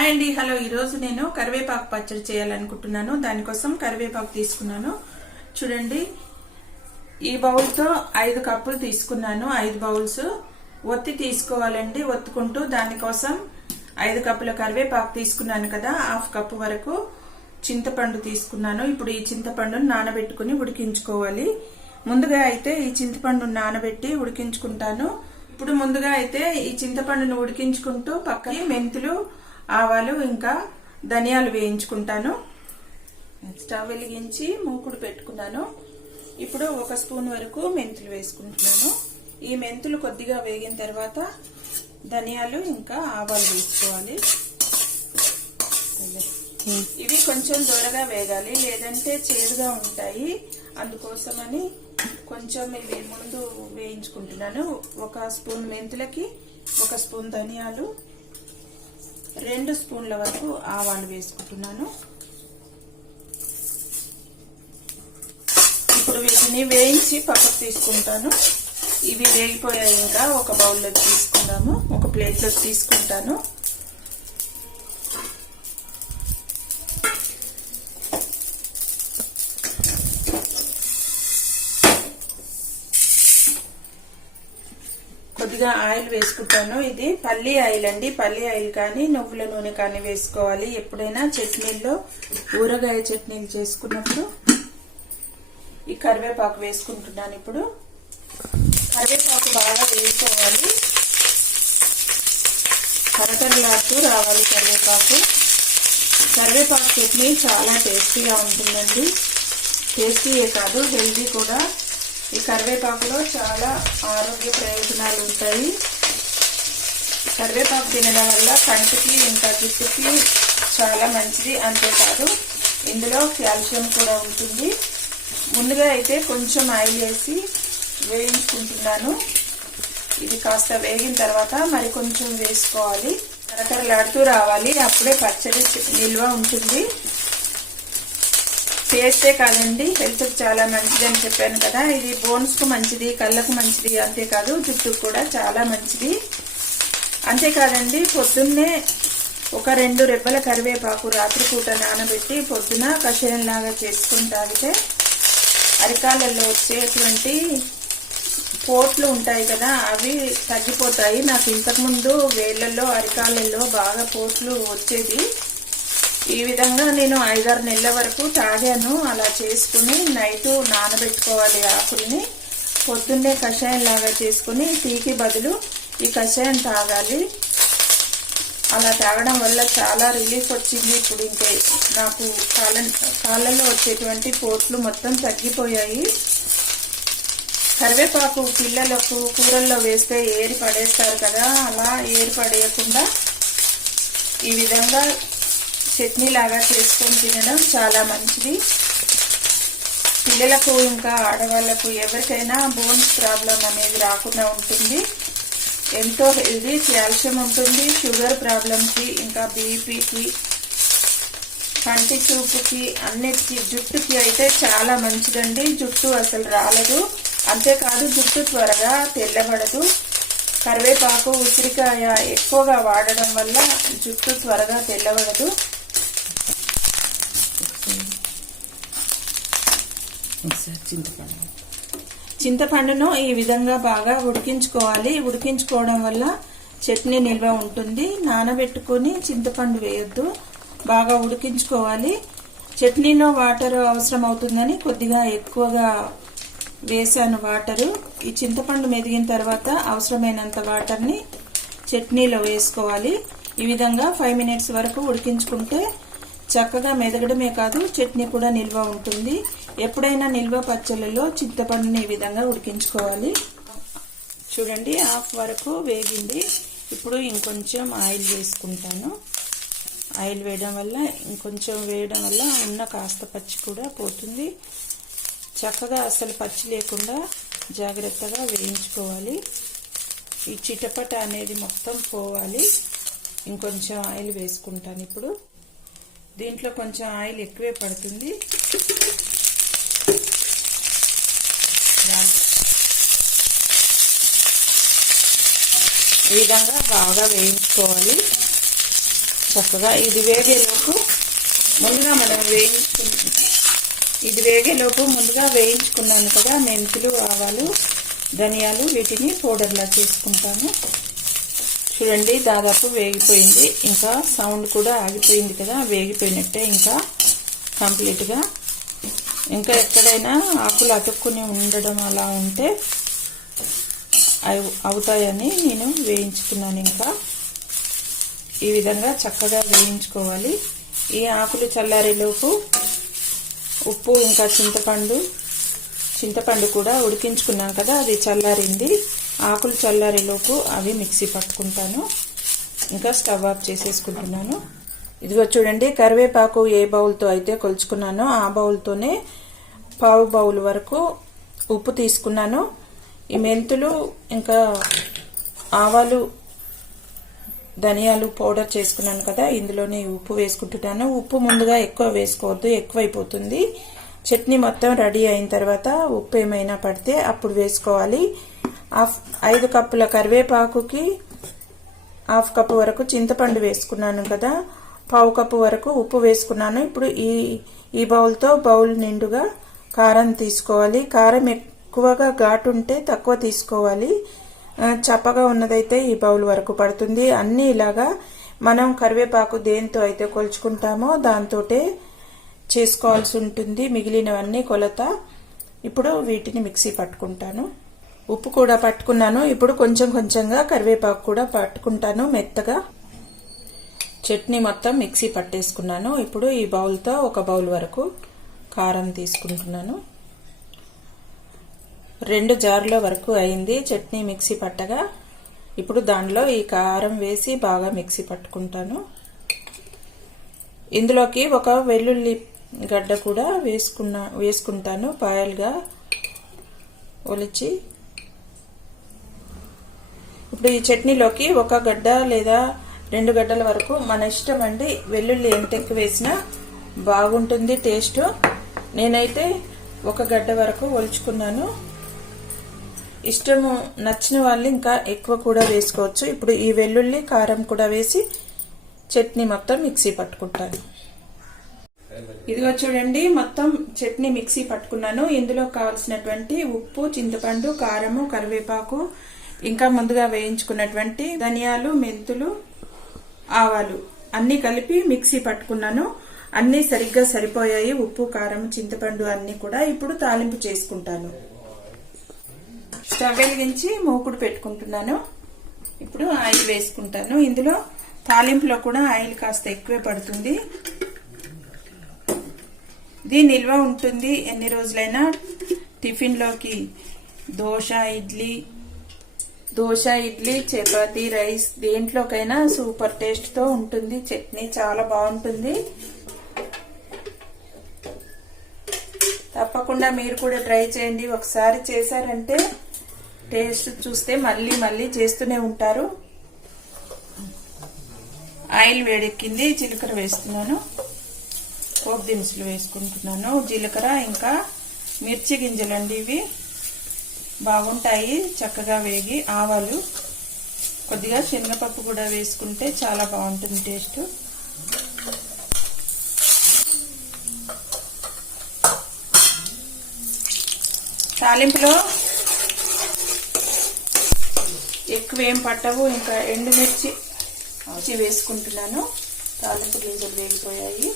Hi అండి. Hello ఈరోజు నేను కరివేపాకు పచ్చడి చేయాలనుకుంటున్నాను. దానికోసం కరివేపాకు తీసుకున్నాను. చూడండి ఈ బౌల్తో ఐదు కప్పులు తీసుకున్నాను. ఐదు బౌల్స్ ఒత్తి తీసుకోవాలండి. ఒత్తుకుంటూ దానికోసం ఐదు కప్పుల కరివేపాకు తీసుకున్నాను కదా. హాఫ్ కప్పు వరకు చింతపండు తీసుకున్నాను. ఇప్పుడు ఈ చింతపండును నానబెట్టుకుని ఉడికించుకోవాలి. ముందుగా అయితే ఈ చింతపండును నానబెట్టి ఉడికించుకుంటాను. ఇప్పుడు ముందుగా అయితే ఈ చింతపండును ఉడికించుకుంటూ పక్కకి మెంతులు ఆవాలు ఇంకా ధనియాలు వేయించుకుంటాను. స్టవ్ వెలిగించి మూకుడు పెట్టుకున్నాను. ఇప్పుడు ఒక స్పూన్ వరకు మెంతులు వేసుకుంటున్నాను. ఈ మెంతులు కొద్దిగా వేగిన తర్వాత ధనియాలు ఇంకా ఆవాలు వేసుకోవాలి. ఇవి కొంచెం దూరగా వేగాలి లేదంటే చేదుగా ఉంటాయి. అందుకోసమని కొంచెం ఇవి ముందు వేయించుకుంటున్నాను. ఒక స్పూన్ మెంతులకి ఒక స్పూన్ ధనియాలు రెండు స్పూన్ల వరకు ఆవాలు వేసుకుంటున్నాను. ఇప్పుడు వీటిని వేయించి పక్కకు తీసుకుంటాను. ఇవి వేగిపోయాయి ఇంకా ఒక బౌల్లోకి తీసుకుందాము. ఒక ప్లేట్లోకి తీసుకుంటాను. కొద్దిగా ఆయిల్ వేసుకుంటాను. ఇది పల్లి ఆయిల్ అండి. పల్లి ఆయిల్ కానీ నువ్వుల నూనె కానీ వేసుకోవాలి. ఎప్పుడైనా చట్నీల్లో ఊరగాయ చట్నీలు చేసుకున్నప్పుడు ఈ కరివేపాకు వేసుకుంటున్నాను ఇప్పుడు. కరివేపాకు బాగా వేసుకోవాలి. కరకరలాడుతూ రావాలి కరివేపాకు. కరివేపాకు చట్నీ చాలా టేస్టీగా ఉంటుందండి. టేస్టీయే కాదు హెల్దీ కూడా. ఈ కరివేపాకులో చాలా ఆరోగ్య ప్రయోజనాలు ఉంటాయి. కరివేపాకు తినడం వల్ల కంటికి ఇంకా జుట్టుకి చాలా మంచిది అంతేకాదు ఇందులో కాల్షియం కూడా ఉంటుంది. ముందుగా అయితే కొంచెం ఆయిల్ వేసి వేయించుకుంటున్నాను. ఇది కాస్త వేగిన తర్వాత మరి కొంచెం వేసుకోవాలి. కరకరలాడుతూ రావాలి. అప్పుడే పచ్చడి నిల్వ ఉంటుంది. టేస్టే కాదండి హెల్త్ చాలా మంచిది అని చెప్పాను కదా. ఇది బోన్స్కు మంచిది కళ్ళకు మంచిది అంతేకాదు జుట్టుకు కూడా చాలా మంచిది. అంతేకాదండి పొద్దున్నే ఒక రెండు రెబ్బల కరివేపాకు రాత్రిపూట నానబెట్టి పొద్దున కషాయంలాగా చేసుకుని తాగితే అరికాలలో వచ్చేటువంటి పోట్లు ఉంటాయి కదా అవి తగ్గిపోతాయి. నాకు ఇంతకుముందు వేళ్ళలో అరికాలలో బాగా పోట్లు వచ్చేది. ఈ విధంగా నేను ఐదారు నెలల వరకు తాగాను. అలా చేసుకుని నైట్ నానబెట్టుకోవాలి ఆకుల్ని. పొద్దున్నే కషాయం లాగా చేసుకుని టీకి బదులు ఈ కషాయం తాగాలి. అలా తాగడం వల్ల చాలా రిలీఫ్ వచ్చింది. ఇప్పుడు ఇంకే నాకు కాళ్ళ కాళ్ళలో వచ్చేటువంటి పోట్లు మొత్తం తగ్గిపోయాయి. కరివేపాకు పిల్లలకు కూరల్లో వేస్తే ఏరి పడేస్తారు కదా. అలా ఏరి పడేయకుండా ఈ విధంగా చట్నీ లాగా చేసుకొని తినడం చాలా మంచిది. పిల్లలకు ఇంకా ఆడవాళ్ళకు ఎవరికైనా బోన్స్ ప్రాబ్లం అనేది రాకుండా ఉంటుంది. ఎంతో హెల్దీ కాల్షియం ఉంటుంది షుగర్ ప్రాబ్లంకి ఇంకా బీపీకి కంటి చూపుకి అన్నిటికి జుట్టుకి అయితే చాలా మంచిదండి. జుట్టు అసలు రాలదు. అంతేకాదు జుట్టు త్వరగా తెల్లబడదు. కరివేపాకు ఉసిరికాయ ఎక్కువగా వాడడం వల్ల జుట్టు త్వరగా తెల్లబడదు. చింతపండు. చింతపండును ఈ విధంగా బాగా ఉడికించుకోవాలి. ఉడికించుకోవడం వల్ల చట్నీ నిల్వ ఉంటుంది. నానబెట్టుకొని చింతపండు వేయొద్దు. బాగా ఉడికించుకోవాలి. చట్నీలో వాటర్ అవసరం అవుతుందని కొద్దిగా ఎక్కువగా వేసాను వాటరు. ఈ చింతపండు మెదిగిన తర్వాత అవసరమైనంత వాటర్ని చట్నీలో వేసుకోవాలి. ఈ విధంగా ఫైవ్ మినిట్స్ వరకు ఉడికించుకుంటే చక్కగా మెదగడమే కాదు చట్నీ కూడా నిల్వ ఉంటుంది. ఎప్పుడైనా నిల్వ పచ్చళ్ళలో చింతపండుని ఈ విధంగా ఉడికించుకోవాలి? చూడండి హాఫ్ వరకు వేగింది. ఇప్పుడు ఇంకొంచెం ఆయిల్ వేసుకుంటాను. ఆయిల్ వేయడం వల్ల ఇంకొంచెం వేయడం వల్ల ఉన్న కాస్త పచ్చి కూడా పోతుంది. చక్కగా అసలు పచ్చి లేకుండా జాగ్రత్తగా వేయించుకోవాలి. ఈ చిటపట అనేది మొత్తం పోవాలి. ఇంకొంచెం ఆయిల్ వేసుకుంటాను ఇప్పుడు. దీంట్లో కొంచెం ఆయిల్ ఎక్కువే పడుతుంది. ఈ విధంగా బాగా వేయించుకోవాలి. చక్కగా ఇది వేగేలోపు ముందుగా మనం వేయించుకున్న ఇది వేగేలోపు ముందుగా వేయించుకున్నాను కదా మెంతులు ఆవాలు ధనియాలు వీటిని పౌడర్లా చేసుకుంటాను. చూడండి దాదాపు వేగిపోయింది. ఇంకా సౌండ్ కూడా ఆగిపోయింది కదా వేగిపోయినట్టే ఇంకా కంప్లీట్గా. ఇంకా ఎక్కడైనా ఆకులు అతుక్కుని ఉండడం అలా ఉంటే అవుతాయని నేను వేయించుకున్నాను ఇంకా. ఈ విధంగా చక్కగా వేయించుకోవాలి. ఈ ఆకులు చల్లారేలోపు ఉప్పు ఇంకా చింతపండు చింతపండు కూడా ఉడికించుకున్నాం కదా అది చల్లారింది. ఆకులు చల్లారేలోపు అవి మిక్సీ పట్టుకుంటాను. ఇంకా స్టవ్ ఆఫ్ చేసేసుకుంటున్నాను. ఇదిగో చూడండి కరివేపాకు ఏ బౌల్తో అయితే కొలుచుకున్నానో ఆ బౌల్తోనే పావు బౌల్ వరకు ఉప్పు తీసుకున్నాను. ఈ మెంతులు ఇంకా ఆవాలు ధనియాలు పౌడర్ చేసుకున్నాను కదా ఇందులోనే ఉప్పు వేసుకుంటున్నాను. ఉప్పు ముందుగా ఎక్కువ వేసుకోవద్దు ఎక్కువైపోతుంది. చట్నీ మొత్తం రెడీ అయిన తర్వాత ఉప్పు ఏమైనా పడితే అప్పుడు వేసుకోవాలి. హాఫ్ ఐదు కప్పుల కరివేపాకుకి హాఫ్ కప్పు వరకు చింతపండు వేసుకున్నాను కదా పావు కప్పు వరకు ఉప్పు వేసుకున్నాను. ఇప్పుడు ఈ ఈ బౌల్తో బౌల్ నిండుగా కారం తీసుకోవాలి. కారం ఎక్కువగా ఘాటు ఉంటే తక్కువ తీసుకోవాలి. చప్పగా ఉన్నదైతే ఈ బౌల్ వరకు పడుతుంది. అన్నీ ఇలాగా మనం కరివేపాకు దేంతో అయితే కొలుచుకుంటామో దాంతోటే చేసుకోవాల్సి ఉంటుంది. మిగిలినవన్నీ కొలత. ఇప్పుడు వీటిని మిక్సీ పట్టుకుంటాను. ఉప్పు కూడా పట్టుకున్నాను. ఇప్పుడు కొంచెం కొంచెంగా కరివేపాకు కూడా పట్టుకుంటాను మెత్తగా. చట్నీ మొత్తం మిక్సీ పట్టేసుకున్నాను. ఇప్పుడు ఈ బౌల్తో ఒక బౌల్ వరకు కారం తీసుకుంటున్నాను. రెండు జార్ల వరకు అయింది చట్నీ మిక్సీ పట్టగా. ఇప్పుడు దానిలో ఈ కారం వేసి బాగా మిక్సీ పట్టుకుంటాను. ఇందులోకి ఒక వెల్లుల్లి గడ్డ కూడా వేసుకున్నా వేసుకుంటాను పాయలుగా ఒలిచి. ఇప్పుడు ఈ చట్నీలోకి ఒక గడ్డ లేదా రెండు గడ్డల వరకు మన ఇష్టం అండి వెల్లుల్లి ఎంత ఎక్కువ వేసినా బాగుంటుంది టేస్ట్. నేనైతే ఒక గడ్డ వరకు ఒలుచుకున్నాను. ఇష్టము నచ్చిన వాళ్ళు ఇంకా ఎక్కువ కూడా వేసుకోవచ్చు. ఇప్పుడు ఈ వెల్లుల్లి కారం కూడా వేసి చట్నీ మొత్తం మిక్సీ పట్టుకుంటాను. ఇదిగో చూడండి మొత్తం చట్నీ మిక్సీ పట్టుకున్నాను. ఇందులో కావాల్సినటువంటి ఉప్పు చింతపండు కారము కరివేపాకు ఇంకా ముందుగా వేయించుకున్నటువంటి ధనియాలు మెంతులు ఆవాలు అన్ని కలిపి మిక్సీ పట్టుకున్నాను. అన్నీ సరిగ్గా సరిపోయాయి. ఉప్పు కారం చింతపండు అన్ని కూడా ఇప్పుడు తాలింపు చేసుకుంటాను. స్టవ్ వెలిగించి మూకుడు పెట్టుకుంటున్నాను. ఇప్పుడు ఆయిల్ వేసుకుంటాను. ఇందులో తాలింపులో కూడా ఆయిల్ కాస్త ఎక్కువే పడుతుంది. ఇది నిల్వ ఉంటుంది. ఎన్ని రోజులైనా టిఫిన్లోకి దోశ ఇడ్లీ దోశ ఇడ్లీ చపాతీ రైస్ దేంట్లోకైనా సూపర్ టేస్ట్తో ఉంటుంది. చట్నీ చాలా బాగుంటుంది. తప్పకుండా మీరు కూడా ట్రై చేయండి. ఒకసారి చేశారంటే టేస్ట్ చూస్తే మళ్ళీ మళ్ళీ చేస్తూనే ఉంటారు. ఆయిల్ వేడెక్కింది జీలకర్ర వేస్తున్నాను. పోపు దినుసులు వేసుకుంటున్నాను. జీలకర్ర ఇంకా మిర్చి గింజలండి ఇవి. బాగుంటాయి చక్కగా వేగి ఆవాలు. కొద్దిగా శనగపప్పు కూడా వేసుకుంటే చాలా బాగుంటుంది టేస్ట్. తాలింపులో ఎక్కువ ఏం పట్టవు ఇంకా ఎండుమిర్చి మిర్చి వేసుకుంటున్నాను. తాలింపు గింజలు వేగిపోయాయి.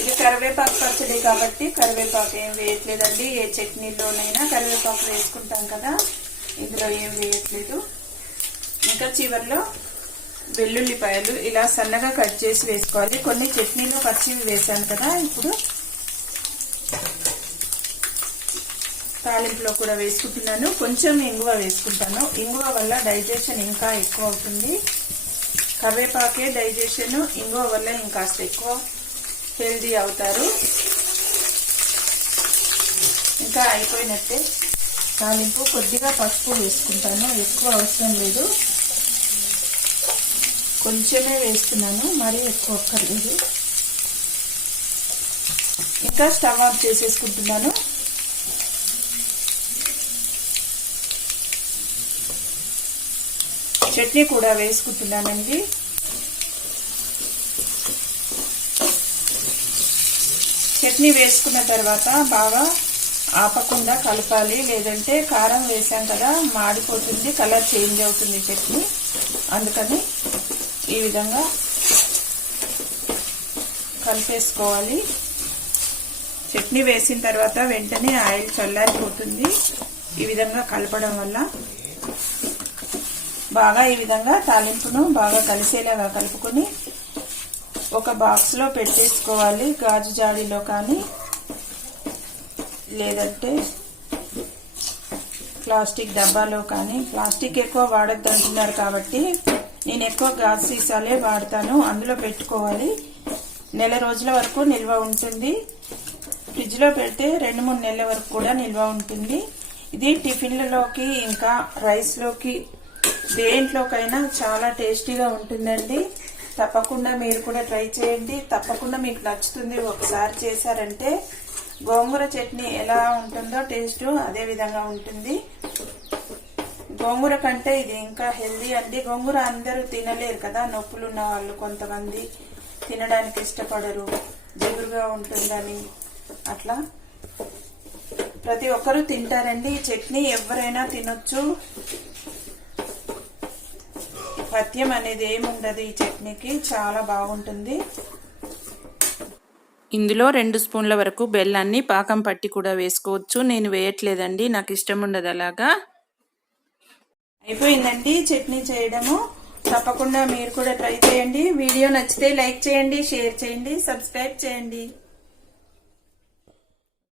ఇది కరివేపాకు పచ్చడి కాబట్టి కరివేపాకు ఏం వేయట్లేదండి. ఏ చట్నీలోనైనా కరివేపాకు వేసుకుంటాం కదా ఇందులో ఏం వేయట్లేదు. ఇంకా చివరిలో వెల్లుల్లిపాయలు ఇలా సన్నగా కట్ చేసి వేసుకోవాలి. కొన్ని చట్నీలో పచ్చివి వేసాను కదా ఇప్పుడు తాలింపులో కూడా వేసుకుంటున్నాను. కొంచెం ఇంగువ వేసుకుంటాను. ఇంగువ వల్ల డైజెషన్ ఇంకా ఎక్కువ అవుతుంది. కరివేపాకే డైజెషన్ ఇంగువ వల్ల ఇంకాస్త ఎక్కువ హెల్దీ అవుతారు. ఇంకా అయిపోయినట్టే తాలింపు. కొద్దిగా పసుపు వేసుకుంటాను. ఎక్కువ అవసరం లేదు. కొంచెమే వేస్తున్నాను. మరీ ఎక్కువ ఒక్కర్లేదు ఇంకా స్టవ్ ఆఫ్ చేసేసుకుంటున్నాను. చట్నీ కూడా వేసుకుంటున్నానండి. చట్నీ వేసుకున్న తర్వాత బాగా ఆపకుండా కలపాలి లేదంటే కారం వేసాం కదా మాడిపోతుంది కలర్ చేంజ్ అవుతుంది చట్నీ. అందుకని ఈ విధంగా కలిపేసుకోవాలి. చట్నీ వేసిన తర్వాత వెంటనే ఆయిల్ చల్లారిపోతుంది. ఈ విధంగా కలపడం వల్ల బాగా ఈ విధంగా తాలింపును బాగా కలిసేలాగా కలుపుకొని ఒక బాక్స్లో పెట్టేసుకోవాలి. గాజు జాడీలో కానీ లేదంటే ప్లాస్టిక్ డబ్బాలో కానీ. ప్లాస్టిక్ ఎక్కువ వాడద్దు అంటున్నారు కాబట్టి నేను ఎక్కువ గాజు సీసాలే వాడతాను. అందులో పెట్టుకోవాలి. నెల రోజుల వరకు నిల్వ ఉంటుంది. ఫ్రిడ్జ్లో పెడితే రెండు మూడు నెలల వరకు కూడా నిల్వ ఉంటుంది. ఇది టిఫిన్లలోకి ఇంకా రైస్లోకి దేంట్లోకైనా చాలా టేస్టీగా ఉంటుందండి. తప్పకుండా మీరు కూడా ట్రై చేయండి. తప్పకుండా మీకు నచ్చుతుంది ఒకసారి చేశారంటే గోంగూర చట్నీ ఎలా ఉంటుందో టేస్ట్ అదే విధంగా ఉంటుంది. గోంగూర కంటే ఇది ఇంకా హెల్దీ అండి. గోంగూర అందరూ తినలేరు కదా. నొప్పులు ఉన్న వాళ్ళు కొంతమంది తినడానికి ఇష్టపడరు. జిగురుగా ఉంటుందని అట్లా. ప్రతి ఒక్కరూ తింటారండి. ఈ చట్నీ ఎవరైనా తినొచ్చు. పథ్యం అనేది ఏముండదు ఈ చట్నీకి. చాలా బాగుంటుంది. ఇందులో రెండు స్పూన్ల వరకు బెల్లాన్ని పాకం పట్టి కూడా వేసుకోవచ్చు. నేను వేయట్లేదండి నాకు ఇష్టం ఉండదు అలాగా. అయిపోయిందండి చట్నీ చేయడము. తప్పకుండా మీరు కూడా ట్రై చేయండి. వీడియో నచ్చితే లైక్ చేయండి షేర్ చేయండి సబ్స్క్రైబ్ చేయండి.